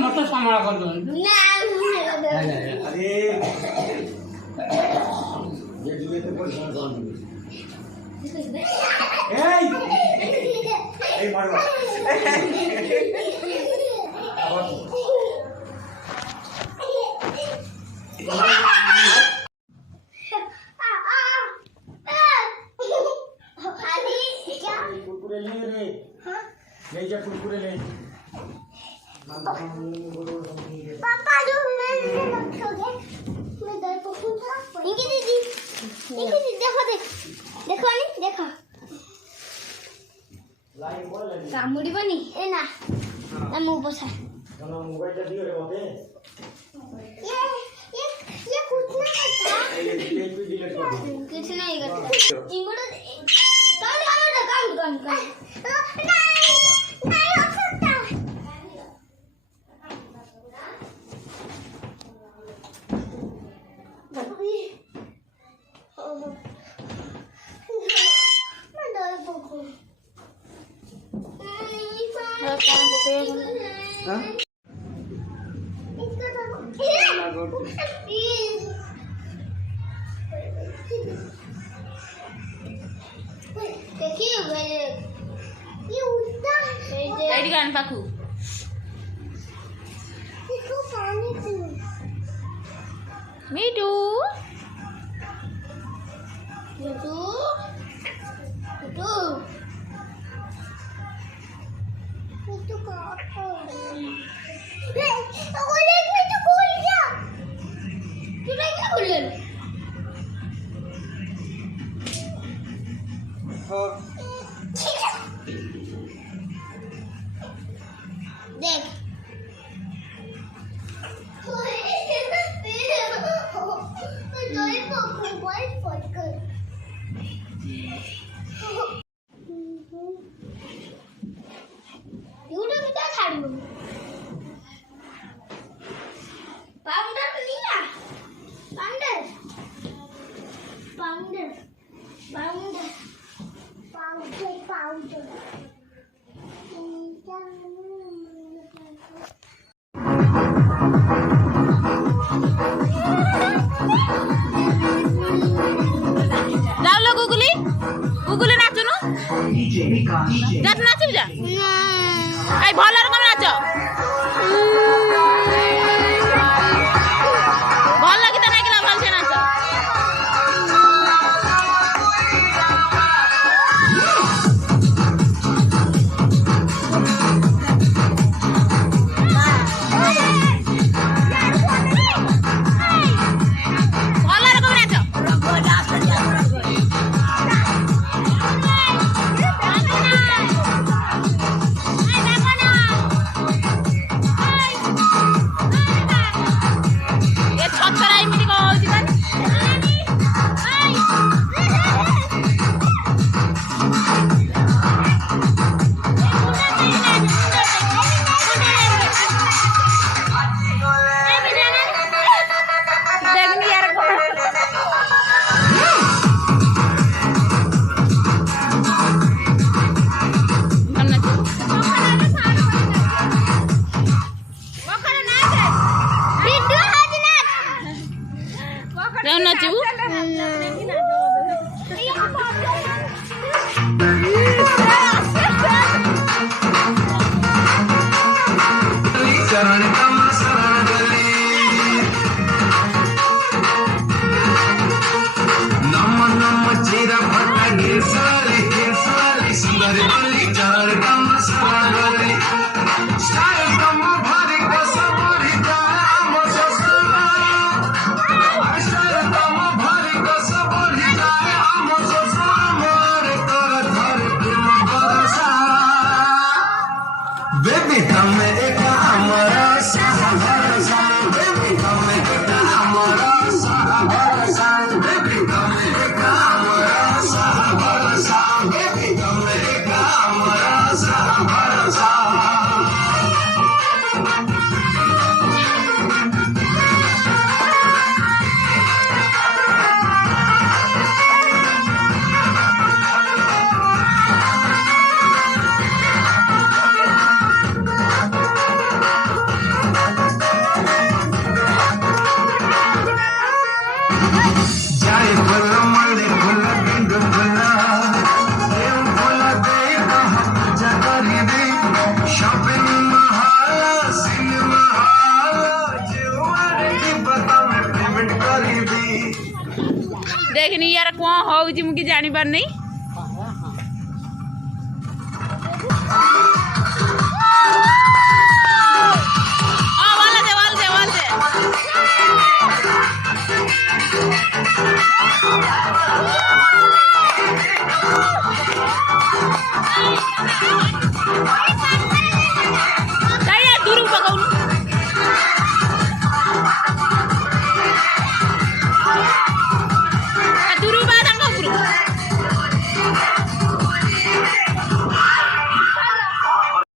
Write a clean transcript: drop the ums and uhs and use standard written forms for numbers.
मत सांभाळा करतो अरे कुरकुरे ले रे ले जा कुरकुरे ले पापा जो मैं रखोगे मैं दर को पूछा इनकी दीदी देखो देखो नहीं देखो लाइन बोल ले कामुड़ी बनी ए ना ना मुंह बसा ना मोबाइल दे दियो रे बाते ये कुछ नहीं करता ये डिलीट भी डिलीट कर दो कुछ नहीं करता इंगोड़ा काम नहीं हो सकता पाखु मीठू देख जाओ गुगुली गुगुली नाचुनु जा नाचु जा आई भल रकम नाच भल गीत नाचिला भल से नाच नाचू चरण का मसरा गली नम नम चीरा भट्टा गिरसाली सुंदर गली चरण का मसरा गली स्टाइल कम भारी बस भरी जाम ससुराल देखनी यार कौन हूँ मुझे जानी पार नहीं